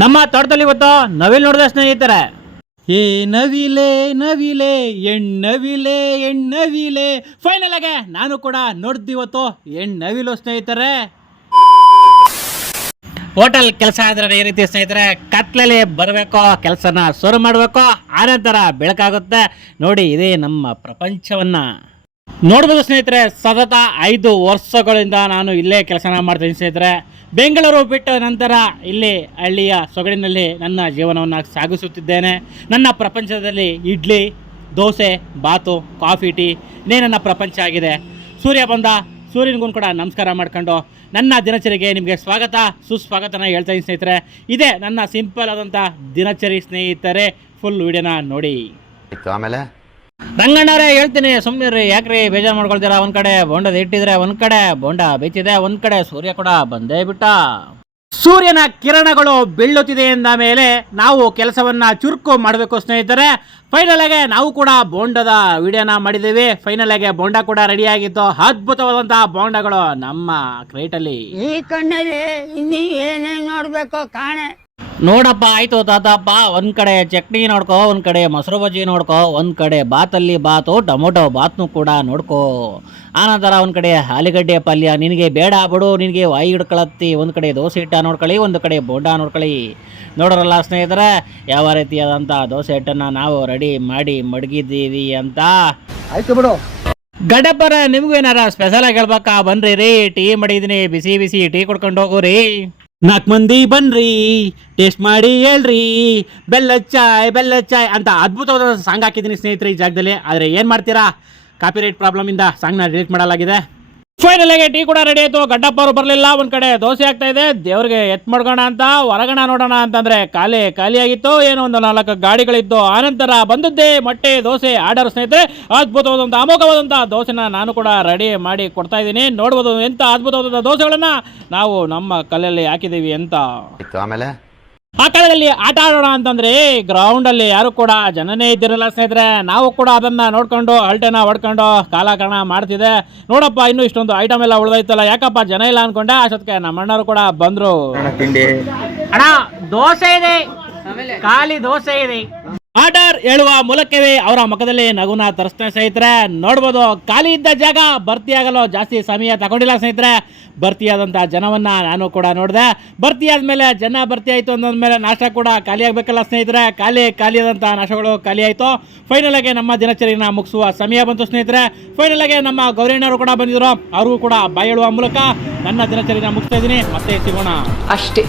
ನಮ್ಮ ತೋಟದಲ್ಲಿ ಇವತ್ತು ನವಿಲು ನೋಡಿದ ಸ್ನೇಹಿತರೆ. ಏ ನವಿಲೆ ನವಿಲೆ ಹೆಣ್ಣವಿಲೆ ಹೆಣ್ಣವಿಲೆ. ಫೈನಲ್ ಆಗಿ ನಾನು ಕೂಡ ನೋಡ್ದು ಇವತ್ತು ಹೆಣ್ಣವಿಲು ಸ್ನೇಹಿತರೆ. ಹೋಟೆಲ್ ಕೆಲಸ ಆದ್ರೆ ಈ ರೀತಿ ಸ್ನೇಹಿತರೆ, ಕತ್ಲಲ್ಲಿ ಬರಬೇಕು, ಕೆಲಸನ ಶುರು ಮಾಡಬೇಕು, ಆನಂತರ ಬೆಳಕಾಗುತ್ತೆ. ನೋಡಿ, ಇದೇ ನಮ್ಮ ಪ್ರಪಂಚವನ್ನ ನೋಡ್ಬೋದು ಸ್ನೇಹಿತರೆ. ಸತತ 5 ವರ್ಷಗಳಿಂದ ನಾನು ಇಲ್ಲೇ ಕೆಲಸನ ಮಾಡ್ತೀನಿ ಸ್ನೇಹಿತರೆ. ಬೆಂಗಳೂರು ಬಿಟ್ಟ ನಂತರ ಇಲ್ಲಿ ಹಳ್ಳಿಯ ಸೊಗಡಿನಲ್ಲಿ ನನ್ನ ಜೀವನವನ್ನು ಸಾಗಿಸುತ್ತಿದ್ದೇನೆ. ನನ್ನ ಪ್ರಪಂಚದಲ್ಲಿ ಇಡ್ಲಿ, ದೋಸೆ, ಬಾತು, ಕಾಫಿ, ಟೀ ಇದೇ ನನ್ನ ಪ್ರಪಂಚ ಆಗಿದೆ. ಸೂರ್ಯ ಬಂದ, ಸೂರ್ಯನಿಗೂ ಕೂಡ ನಮಸ್ಕಾರ ಮಾಡ್ಕೊಂಡು ನನ್ನ ದಿನಚರಿಗೆ ನಿಮಗೆ ಸ್ವಾಗತ ಸುಸ್ವಾಗತನ ಹೇಳ್ತಾ ಇದ್ದೀನಿ ಸ್ನೇಹಿತರೆ. ಇದೇ ನನ್ನ ಸಿಂಪಲ್ ಆದಂಥ ದಿನಚರಿ ಸ್ನೇಹಿತರೆ. ಫುಲ್ ವಿಡಿಯೋನ ನೋಡಿ. ಆಮೇಲೆ ರಂಗಣ್ಣವರೇ ಹೇಳ್ತೀನಿ, ಸುಮ್ಮನೆ ಯಾಕ್ರಿ ಬೇಜಾರು ಮಾಡ್ಕೊಳ್ತೀರಾ? ಒಂದು ಕಡೆ ಬೋಂಡದ ಇಟ್ಟಿದ್ರೆ, ಒಂದು ಕಡೆ ಬೋಂಡ ಬೇಯ್ತಿದೆ, ಒಂದು ಕಡೆ ಸೂರ್ಯ ಕೂಡ ಬಂದೇ ಬಿಟ್ಟ. ಸೂರ್ಯನ ಕಿರಣಗಳು ಬೀಳುತ್ತಿದೆ ಎಂದ ಮೇಲೆ ನಾವು ಕೆಲಸವನ್ನ ಚುರುಕು ಮಾಡಬೇಕು ಸ್ನೇಹಿತರೆ. ಫೈನಲ್ ಆಗಿ ನಾವು ಕೂಡ ಬೋಂಡದ ವಿಡಿಯೋನ ಮಾಡಿದ್ದೀವಿ. ಫೈನಲ್ ಆಗಿ ಬೋಂಡ ಕೂಡ ರೆಡಿ ಆಗಿತ್ತು. ಅದ್ಭುತವಾದಂತಹ ಬೋಂಡಗಳು ನಮ್ಮ ಕ್ರೇಟಲ್ಲಿ. ಈ ಕಣ್ಣಲ್ಲಿ ಇನ್ನೀ ಏನೇನು ನೋಡ್ಬೇಕು ಕಾಣೆ. ನೋಡಪ್ಪ, ಆಯ್ತು ತಾತಪ್ಪ. ಒಂದ್ ಕಡೆ ಚಟ್ನಿ ನೋಡ್ಕೋ, ಒಂದ್ ಕಡೆ ಮೊಸರು ಬಜ್ಜಿ ನೋಡ್ಕೋ, ಒಂದ್ ಕಡೆ ಬಾತಲ್ಲಿ ಬಾತು, ಟೊಮೊಟೊ ಬಾತ್ನು ಕೂಡ ನೋಡ್ಕೋ. ಆನಂತರ ಒಂದ್ ಕಡೆ ಆಲೂಗಡ್ಡೆ ಪಲ್ಯ. ನಿನಗೆ ಬೇಡ ಬಿಡು, ನಿನಗೆ ವಾಯಿ ಹಿಡ್ಕೊಳತ್ತಿ. ಒಂದ್ ಕಡೆ ದೋಸೆ ಹಿಟ್ಟ ನೋಡ್ಕೊಳ್ಳಿ, ಒಂದು ಕಡೆ ಬೋಂಡ ನೋಡ್ಕೊಳ್ಳಿ. ನೋಡೋರಲ್ಲ ಸ್ನೇಹಿತರೆ, ಯಾವ ರೀತಿಯಾದಂಥ ದೋಸೆ ಹಿಟ್ಟನ್ನು ನಾವು ರೆಡಿ ಮಾಡಿ ಮಡಗಿದ್ದೀವಿ ಅಂತ. ಆಯ್ತು ಬಿಡು. ಗಡ್ಡಪ್ಪರ, ನಿಮಗೂ ಏನಾರ ಸ್ಪೆಷಲ್ ಆಗಿ ಹೇಳ್ಬೇಕಾ? ಬನ್ರಿ ರೀ, ಟೀ ಮಾಡಿದ್ದೀನಿ, ಬಿಸಿ ಬಿಸಿ ಟೀ ಕೊಡ್ಕೊಂಡು ಹೋಗೋರಿ. 4 ಮಂದಿ ಬನ್ರಿ, ಟೇಸ್ಟ್ ಮಾಡಿ ಹೇಳ್ರಿ, ಬೆಲ್ಲದ ಚಾಯ್ ಅಂತ ಅದ್ಭುತವಾದ ಸಾಂಗ್ ಹಾಕಿದ್ದೀನಿ ಸ್ನೇಹಿತರೆ ಈ ಜಾಗದಲ್ಲಿ. ಆದರೆ ಏನು ಮಾಡ್ತೀರಾ, ಕಾಪಿರೈಟ್ ಪ್ರಾಬ್ಲಮಿಂದ ಸಾಂಗ್ನ ಡಿಲೀಟ್ ಮಾಡಲಾಗಿದೆ. ಫೈನಲ್ ಆಗಿ ಟೀ ಕೂಡ ರೆಡಿ ಆಯಿತು. ಗಡ್ಡಪ್ಪ ಅವರು ಬರಲಿಲ್ಲ. ಒಂದು ಕಡೆ ದೋಸೆ ಆಗ್ತಾ ಇದೆ. ದೇವ್ರಿಗೆ ಎತ್ ಮಾಡ್ಕೋಣ ಅಂತ ಹೊರಗಣ ನೋಡೋಣ ಅಂತಂದರೆ ಖಾಲಿಯಾಗಿತ್ತು. ಏನೋ ಒಂದು 4 ಗಾಡಿಗಳಿತ್ತು. ಆನಂತರ ಬಂದದ್ದೇ ಮೊಟ್ಟೆ ದೋಸೆ ಆರ್ಡರ್ ಸ್ನೇಹಿತರೆ. ಅದ್ಭುತವಾದಂಥ ಅಮೋಘವಾದಂಥ ದೋಸೆನ ನಾನು ಕೂಡ ರೆಡಿ ಮಾಡಿ ಕೊಡ್ತಾ ಇದ್ದೀನಿ. ನೋಡ್ಬೋದು ಎಂಥ ಅದ್ಭುತವಾದಂಥ ದೋಸೆಗಳನ್ನು ನಾವು ನಮ್ಮ ಕಲ್ಲಲ್ಲಿ ಹಾಕಿದ್ದೀವಿ ಅಂತ. ಆಮೇಲೆ ಆ ಕಾಲದಲ್ಲಿ ಆಟ ಆಡೋಣ ಅಂತಂದ್ರೆ ಗ್ರೌಂಡಲ್ಲಿ ಯಾರು ಕೂಡ ಜನನೇ ಇದ್ದಿರಲ್ಲ ಸ್ನೇಹಿತರೆ. ನಾವು ಕೂಡ ಅದನ್ನ ನೋಡ್ಕೊಂಡು ಅಲ್ಟೆನ ಹೊಡ್ಕೊಂಡು ಕಾಲಕರಣ ಮಾಡ್ತಿದೆ. ನೋಡಪ್ಪ, ಇನ್ನೂ ಇಷ್ಟೊಂದು ಐಟಮ್ ಎಲ್ಲ ಉಳಿದೈತಲ್ಲ, ಯಾಕಪ್ಪ ಜನ ಇಲ್ಲ ಅನ್ಕೊಂಡೆ. ಅಷ್ಟೊತ್ತಿಗೆ ನಮ್ಮ ಅಣ್ಣವರು ಕೂಡ ಬಂದ್ರು. ಅಣ್ಣ, ದೋಸೆ ಇದೆ, ಖಾಲಿ ದೋಸೆ ಇದೆ. ಆರ್ಡರ್ ಹೇಳುವ ಮೂಲಕವೇ ಅವರ ಮುಖದಲ್ಲಿ ನಗುನ ತರಿಸ್ತಾ ಸ್ನೇಹಿತರೆ. ನೋಡ್ಬೋದು, ಖಾಲಿ ಇದ್ದ ಜಾಗ ಭರ್ತಿಯಾಗಲು ಜಾಸ್ತಿ ಸಮಯ ತಗೊಂಡಿಲ್ಲ ಸ್ನೇಹಿತರೆ. ಭರ್ತಿಯಾದಂಥ ಜನವನ್ನ ನಾನು ಕೂಡ ನೋಡಿದೆ. ಭರ್ತಿಯಾದ್ಮೇಲೆ ಜನ ಭರ್ತಿ ಆಯಿತು ಅಂದಮೇಲೆ ನಾಷ್ಟ ಕೂಡ ಖಾಲಿ ಆಗಬೇಕಲ್ಲ ಸ್ನೇಹಿತರೆ. ಖಾಲಿಯಾದಂಥ ನಾಷ್ಟಗಳು ಖಾಲಿ ಆಯಿತು. ಫೈನಲ್ ಆಗಿ ನಮ್ಮ ದಿನಚರಿನ ಮುಗಿಸುವ ಸಮಯ ಬಂತು ಸ್ನೇಹಿತರೆ. ಫೈನಲ್ ಆಗಿ ನಮ್ಮ ಗೌರಿಯಣ್ಣವರು ಕೂಡ ಬಂದಿದ್ರು. ಅವ್ರಿಗೂ ಕೂಡ ಬಾಯಿ ಹೇಳುವ ಮೂಲಕ ನನ್ನ ದಿನಚರಿನ ಮುಗಿಸ್ತಾ ಇದ್ದೀನಿ. ಮತ್ತೆ ಸಿಗೋಣ ಅಷ್ಟೇ.